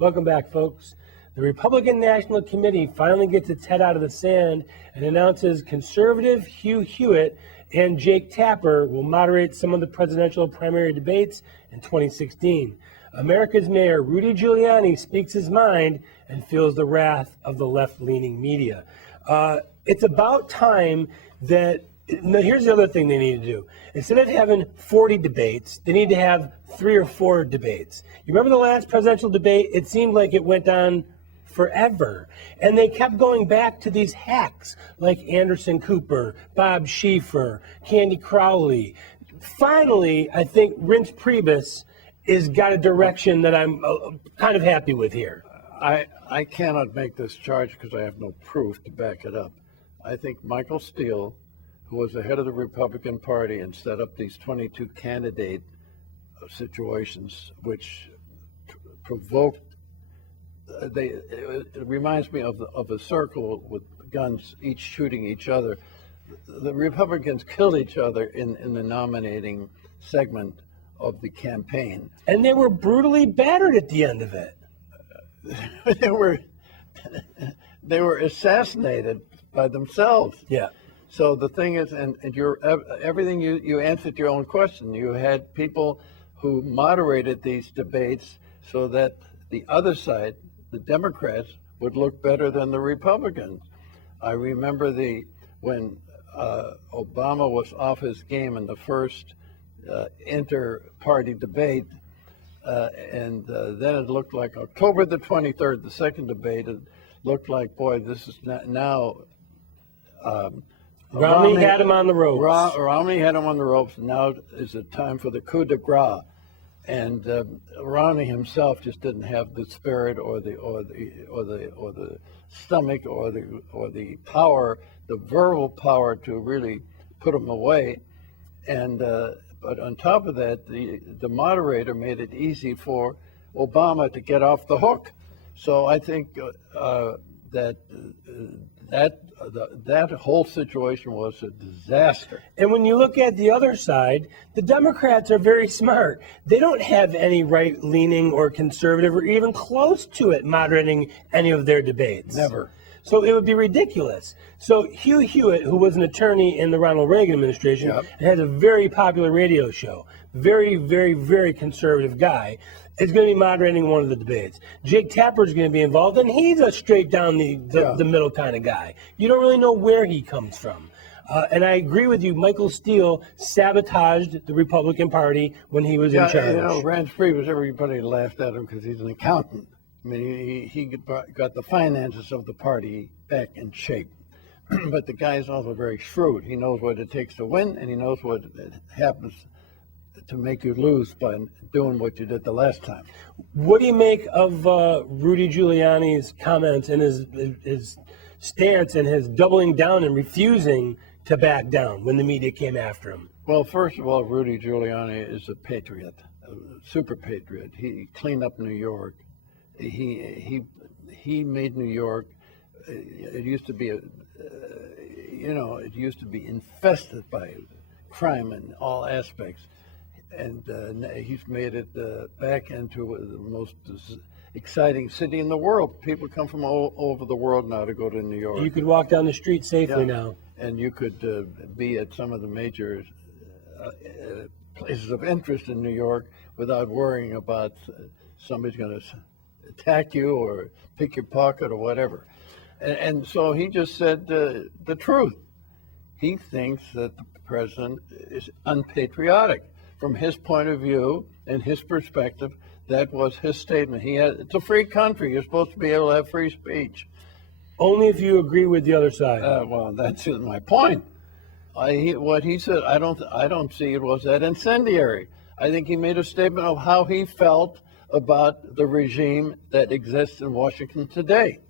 Welcome back, folks. The Republican National Committee finally gets its head out of the sand and announces conservative Hugh Hewitt and Jake Tapper will moderate some of the presidential primary debates in 2016. America's mayor, Rudy Guiliani, speaks his mind and feels the wrath of the left-leaning media. It's about time that, now here's the other thing they need to do. Instead of having 40 debates, they need to have 3 or 4 debates. You remember the last presidential debate? It seemed like it went on forever. And they kept going back to these hacks like Anderson Cooper, Bob Schieffer, Candy Crowley. Finally, I think Reince Priebus has got a direction that I'm kind of happy with here. I cannot make this charge because I have no proof to back it up. I think Michael Steele, who was the head of the Republican Party and set up these 22 candidate situations, which provoked, it reminds me of a circle with guns, each shooting each other. The Republicans killed each other in the nominating segment of the campaign. And they were brutally battered at the end of it. They were assassinated by themselves. Yeah. So the thing is, and everything you answered your own question. You had people who moderated these debates so that the other side, the Democrats, would look better than the Republicans. I remember when Obama was off his game in the first inter-party debate, and then it looked like October the 23rd, the second debate, it looked like, boy, this is now. Romney had him on the ropes. Romney had him on the ropes. Now is the time for the coup de grace, and Romney himself just didn't have the spirit or the stomach or the power, the verbal power to really put him away. And but on top of that, the moderator made it easy for Obama to get off the hook. So I think that whole situation was a disaster. And when you look at the other side, the Democrats are very smart. They don't have any right-leaning or conservative or even close to it moderating any of their debates. Never. So it would be ridiculous. So Hugh Hewitt, who was an attorney in the Ronald Reagan administration, Yep. and has a very popular radio show, very, very, very conservative guy, is going to be moderating one of the debates. Jake Tapper is going to be involved, and he's a straight down the middle kind of guy. You don't really know where he comes from. And I agree with you, Michael Steele sabotaged the Republican Party when he was in charge. You know, Reince Priebus, everybody laughed at him because he's an accountant. I mean, he got the finances of the party back in shape. But the guy is also very shrewd. He knows what it takes to win, and he knows what happens to make you lose by doing what you did the last time. What do you make of Rudy Giuliani's comments and his stance and his doubling down and refusing to back down when the media came after him? Well, first of all, Rudy Giuliani is a patriot, a super patriot. He cleaned up New York. He made New York. It used to be it used to be infested by crime in all aspects, and he's made it back into the most exciting city in the world. People come from all over the world now to go to New York. You could walk down the street safely now, and you could be at some of the major places of interest in New York without worrying about somebody's going to attack you or pick your pocket or whatever. And so he just said the truth. He thinks that the president is unpatriotic. From his point of view and his perspective, that was his statement. It's a free country. You're supposed to be able to have free speech. Only if you agree with the other side. Well, that's my point. What he said, I don't see it was that incendiary. I think he made a statement of how he felt about the regime that exists in Washington today.